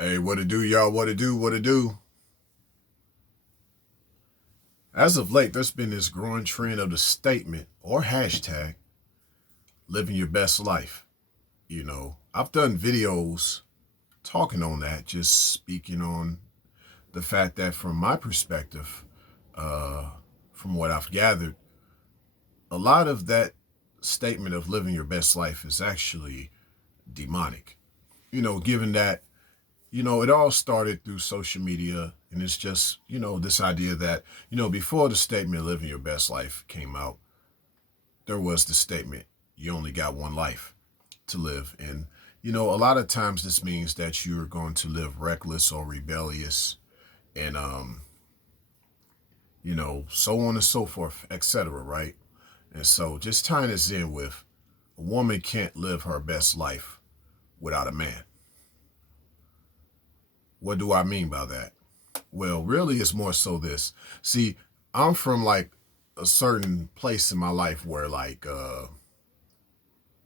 Hey, what it do, y'all? What it do? What it do? As of late, there's been this growing trend of the statement or hashtag living your best life. I've done videos talking on that, just speaking on the fact that from my perspective, uh, from what I've gathered, a lot of that statement of living your best life is actually demonic. Given that it all started through social media, and it's just, this idea that, before the statement living your best life came out, there was the statement, you only got one life to live. And, a lot of times this means that you're going to live reckless or rebellious and, so on and so forth, etc. Right? And so just tying this in with a woman can't live her best life without a man. What do I mean by that? Well, really, it's more so this. See, I'm from like a certain place in my life where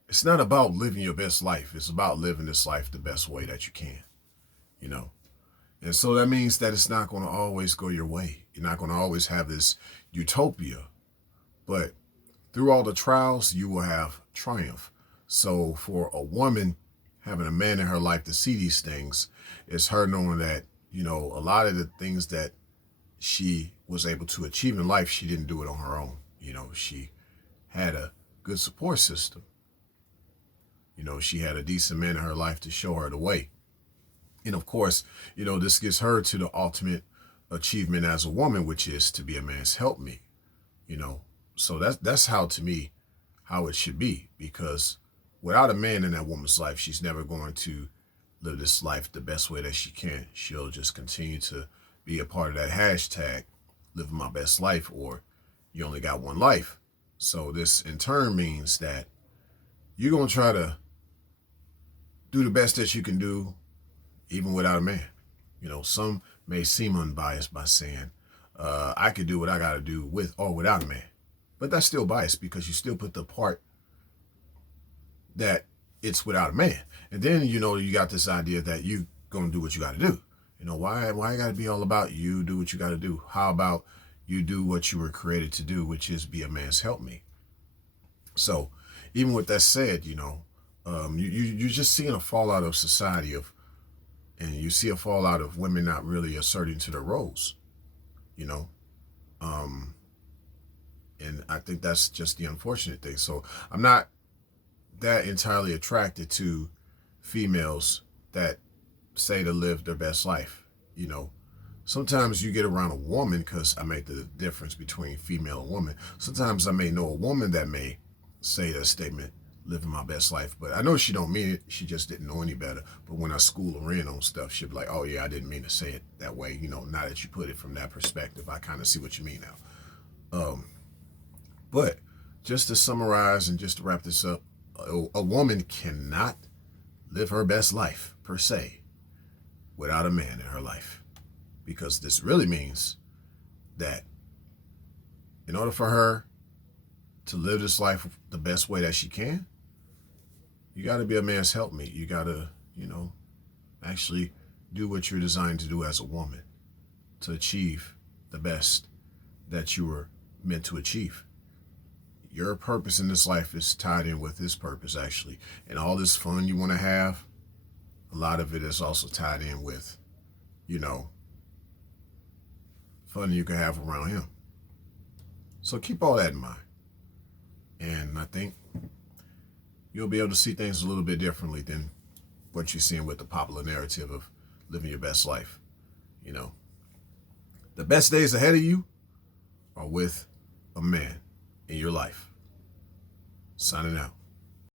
it's not about living your best life. It's about living this life the best way that you can, you know. And so that means that it's not going to always go your way. You're not going to always have this utopia, but through all the trials, you will have triumph. So for a woman having a man in her life to see these things, it's her knowing that, a lot of the things that she was able to achieve in life, she didn't do it on her own. She had a good support system. She had a decent man in her life to show her the way. And of course, this gets her to the ultimate achievement as a woman, which is to be a man's helpmeet. You know, so that's how, to me, how it should be, because without a man in that woman's life, she's never going to live this life the best way that she can. She'll just continue to be a part of that hashtag, living my best life, or you only got one life. So this in turn means that you're going to try to do the best that you can do, even without a man. Some may seem unbiased by saying, I could do what I got to do with or without a man. But that's still biased, because you still put the part that it's without a man. And then, you got this idea that you going to do what you got to do. Why I got to be all about you do what you got to do? How about you do what you were created to do, which is be a man's helpmeet? So even with that said, you're just seeing a fallout of society and you see a fallout of women not really asserting to their roles, you know. Um, and I think that's just the unfortunate thing. So I'm not that entirely attracted to females that say to live their best life. Sometimes you get around a woman, because I make the difference between female and woman. Sometimes I may know a woman that may say that statement, living my best life, but I know she don't mean it. She just didn't know any better. But when I school her in on stuff, she'll be like, oh yeah, I didn't mean to say it that way. Now that you put it from that perspective, I kind of see what you mean now. But just to summarize and just to wrap this up, a woman cannot live her best life per se without a man in her life, because this really means that in order for her to live this life the best way that she can, you got to be a man's helpmeet. You got to, actually do what you're designed to do as a woman to achieve the best that you were meant to achieve. Your purpose in this life is tied in with his purpose, actually. And all this fun you want to have, a lot of it is also tied in with, fun you can have around him. So keep all that in mind. And I think you'll be able to see things a little bit differently than what you're seeing with the popular narrative of living your best life. The best days ahead of you are with a man in your life. Signing out.